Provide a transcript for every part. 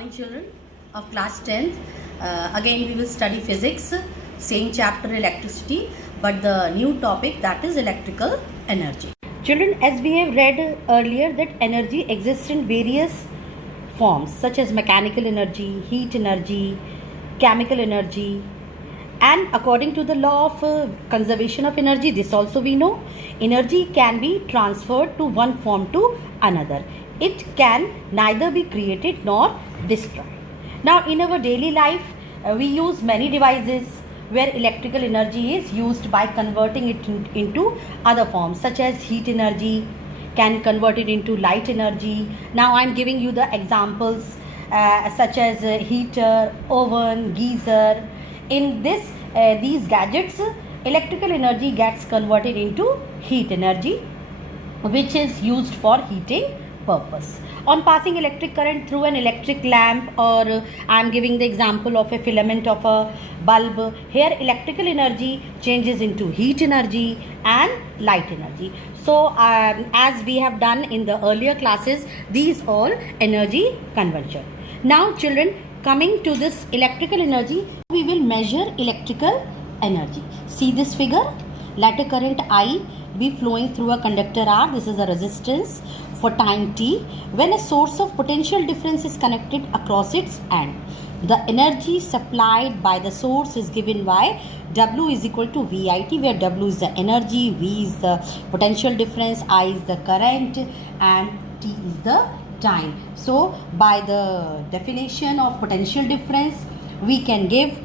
Morning children of class 10th. Again we will study physics, same chapter electricity, but the new topic, that is electrical energy. Children, as we have read earlier that energy exists in various forms such as mechanical energy, heat energy, chemical energy, and according to the law of conservation of energy, this also we know, energy can be transferred to one form to another. It can neither be created nor destroyed. Now in our daily life, we use many devices where electrical energy is used by converting it into other forms such as heat energy, can convert it into light energy. Now I am giving you the examples such as heater, oven, geyser. In these gadgets, electrical energy gets converted into heat energy, which is used for heating purpose. On passing electric current through an electric lamp, or I am giving the example of a filament of a bulb, here electrical energy changes into heat energy and light energy. So as we have done in the earlier classes, these all energy conversion. Now children, coming to this electrical energy, we will measure electrical energy. See this figure. Let a current I be flowing through a conductor R. This is a resistance for time t. When a source of potential difference is connected across its end, the energy supplied by the source is given by W is equal to VIT, where W is the energy, V is the potential difference, I is the current, and T is the time. So by the definition of potential difference, we can give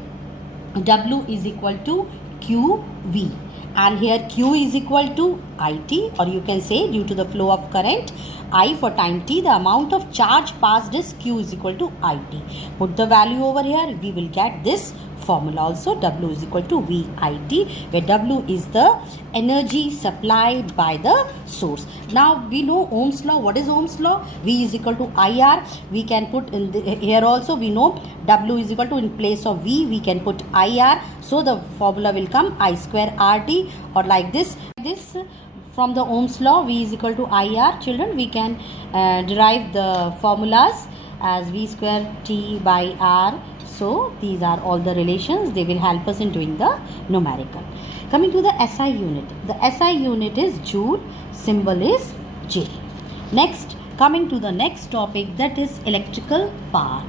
W is equal to QV, and here Q is equal to IT, or you can say due to the flow of current I for time t, the amount of charge passed is Q is equal to IT. Put the value over here, we will get this formula also. W is equal to VIT, where W is the energy supplied by the source. Now we know Ohm's law. What is Ohm's law? V is equal to IR. We can put in here also, we know W is equal to, in place of V we can put IR. So the formula will come I square RT, or like this. From the Ohm's law, V is equal to IR. Children, we can derive the formulas as V square T by R. So these are all the relations. They will help us in doing the numerical. Coming to the SI unit. The SI unit is Joule. Symbol is J. Next, coming to the next topic, that is electrical power.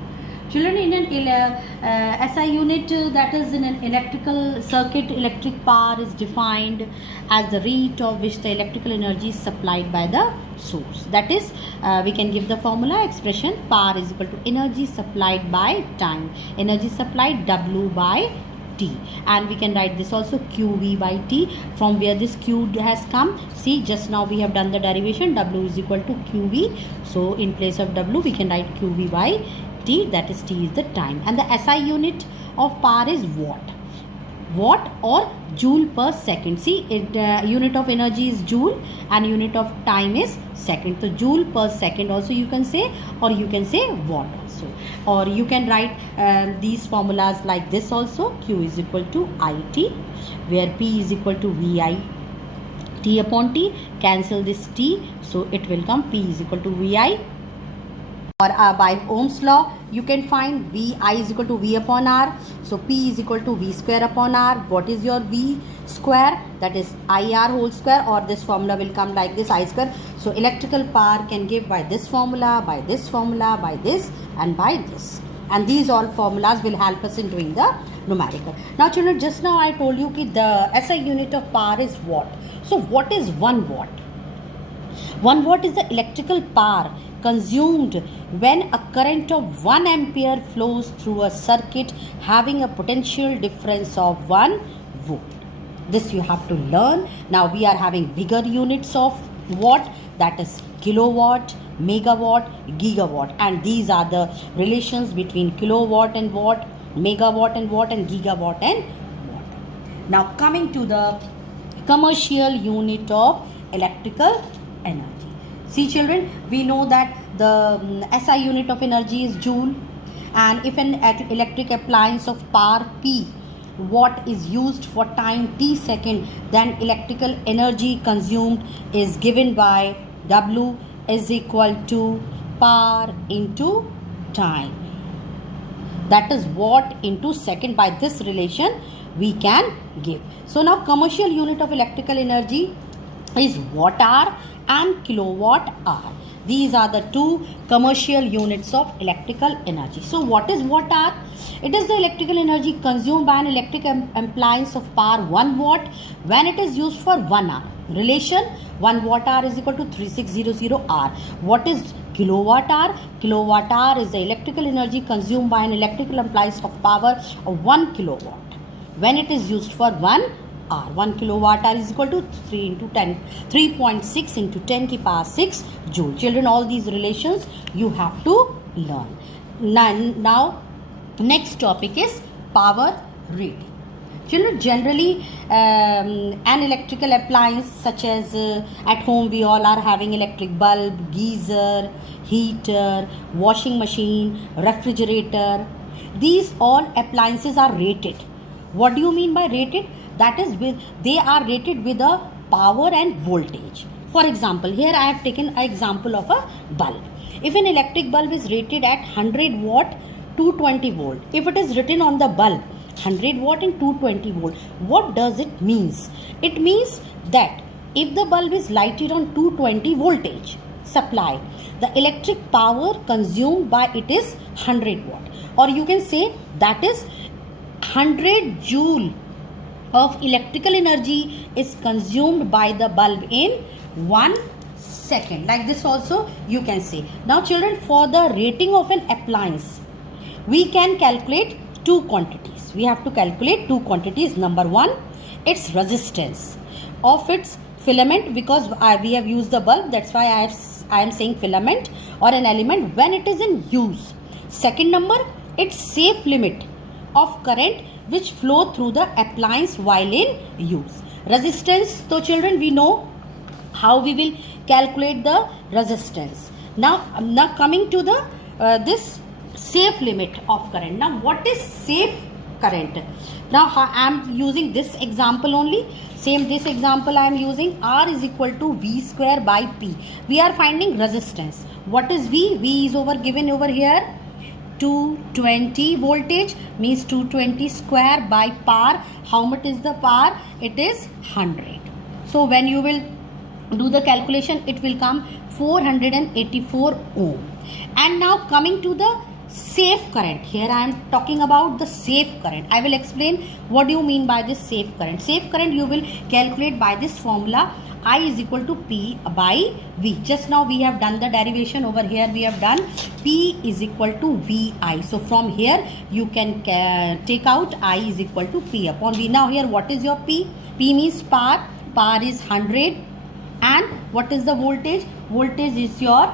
Children, in an SI unit, that is in an electrical circuit, electric power is defined as the rate of which the electrical energy is supplied by the source. That is, we can give the formula expression, power is equal to energy supplied by time, energy supplied W by T, and we can write this also QV by T. From where this Q has come, see, just now we have done the derivation, W is equal to QV. So in place of W we can write QV by T, that is T is the time, and the SI unit of power is watt or joule per second. See, unit of energy is joule and unit of time is second. So joule per second also you can say, or you can say watt also, or you can write these formulas like this also. Q is equal to IT, where P is equal to VI T upon T. Cancel this T, so it will come P is equal to VI. Or by Ohm's law, you can find VI is equal to V upon R. So P is equal to V square upon R. What is your V square? That is IR whole square, or this formula will come like this, I square. So electrical power can give by this formula, by this formula, by this, and by this. And these all formulas will help us in doing the numerical. Now children, just now I told you that the SI unit of power is watt. So what is 1 watt? 1 watt is the electrical power consumed when a current of 1 ampere flows through a circuit having a potential difference of 1 volt. This you have to learn. Now we are having bigger units of watt, that is kilowatt, megawatt, gigawatt, and these are the relations between kilowatt and watt, megawatt and watt, and gigawatt and watt. Now coming to the commercial unit of electrical energy. See children, we know that the SI unit of energy is joule, and if an electric appliance of power P watt is used for time t second, then electrical energy consumed is given by W is equal to power into time. that is watt into second. By this relation we can give. So now commercial unit of electrical energy is watt hour and kilowatt hour. These are the two commercial units of electrical energy. So what is watt hour? It is the electrical energy consumed by an electric appliance of power 1 watt when it is used for 1 hour. Relation 1 watt hour is equal to 3600 hour. What is kilowatt hour? Kilowatt hour is the electrical energy consumed by an electrical appliance of power of 1 kilowatt when it is used for 1 hour. 1 kilowatt hour is equal to 3.6 into 10 to the power 6 joule. Children, all these relations you have to learn. Now next topic is power rating. Children, generally an electrical appliance such as at home we all are having electric bulb, geyser, heater, washing machine, refrigerator. These all appliances are rated. What do you mean by rated? That is, they are rated with a power and voltage. For example, here I have taken an example of a bulb. If an electric bulb is rated at 100 watt 220 volt, if it is written on the bulb 100 watt and 220 volt, what does it means? It means that if the bulb is lighted on 220 voltage supply, the electric power consumed by it is 100 watt, or you can say that is 100 joule of electrical energy is consumed by the bulb in 1 second. Like this also you can say. Now children, for the rating of an appliance, we can calculate two quantities. We have to calculate two quantities. Number one, its resistance of its filament, because we have used the bulb, that's why I am saying filament or an element when it is in use. Second number, its safe limit of current which flow through the appliance while in use. Resistance, so children, we know how we will calculate the resistance. Now coming to the this safe limit of current. Now what is safe current? Now I am using this example only. Same this example I am using. R is equal to V square by P. We are finding resistance. What is V? V is given over here 220 voltage, means 220 square by power. How much is the power? It is 100. So when you will do the calculation, it will come 484 ohm. And now coming to the safe current. Here I am talking about the safe current. I will explain what do you mean by this safe current. Safe current you will calculate by this formula, I is equal to P by V. Just now we have done the derivation. Over here we have done P is equal to VI. So from here you can take out I is equal to P upon V. Now here what is your P? P means power. Power is 100. And what is the voltage? Voltage is your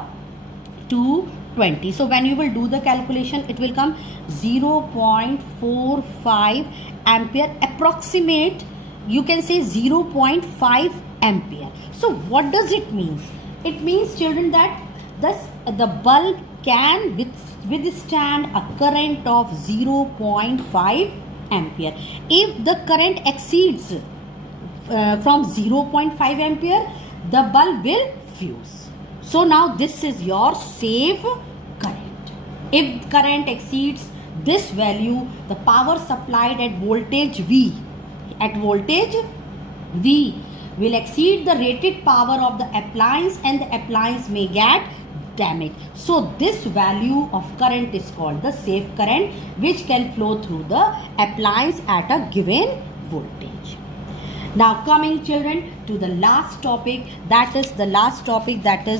220. So when you will do the calculation, it will come 0.45 ampere, approximate, you can say 0.5 ampere. So what does it mean? It means, children, that the bulb can withstand a current of 0.5 ampere. If the current exceeds from 0.5 ampere, the bulb will fuse. So now this is your safe current. If current exceeds this value, the power supplied at voltage V will exceed the rated power of the appliance and the appliance may get damaged. So this value of current is called the safe current, which can flow through the appliance at a given voltage. Now coming, children, to the last topic, that is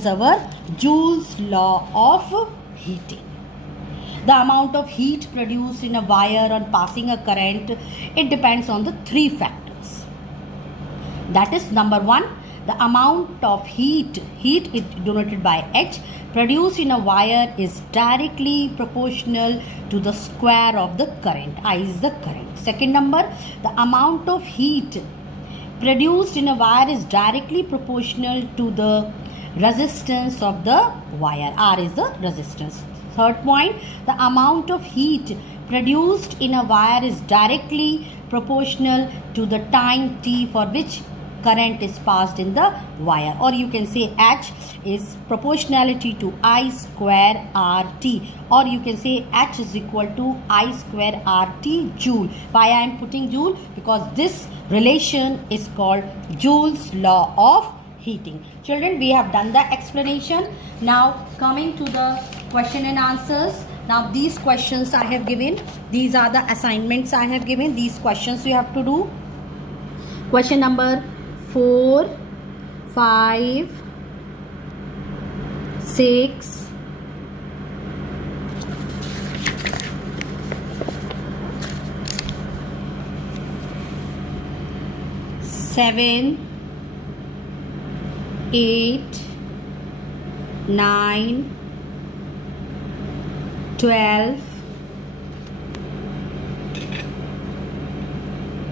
our Joule's law of heating. The amount of heat produced in a wire on passing a current, it depends on the three factors. That is, number one, the amount of heat is denoted by H, produced in a wire is directly proportional to the square of the current. I is the current. Second number, the amount of heat produced in a wire is directly proportional to the resistance of the wire. R is the resistance. Third point, the amount of heat produced in a wire is directly proportional to the time T for which current is passed in the wire. Or you can say H is proportionality to I square RT, or you can say H is equal to I square RT joule. Why I am putting joule? Because this relation is called Joule's law of heating. Children, we have done the explanation. Now coming to the question and answers. Now these questions I have given, these are the assignments I have given. These questions you have to do. Question number 4, 5, 6, 7, 8, 9, 12,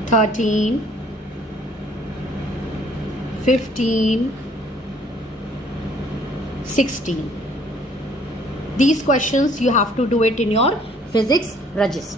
13, 15, 16. These questions you have to do it in your physics register.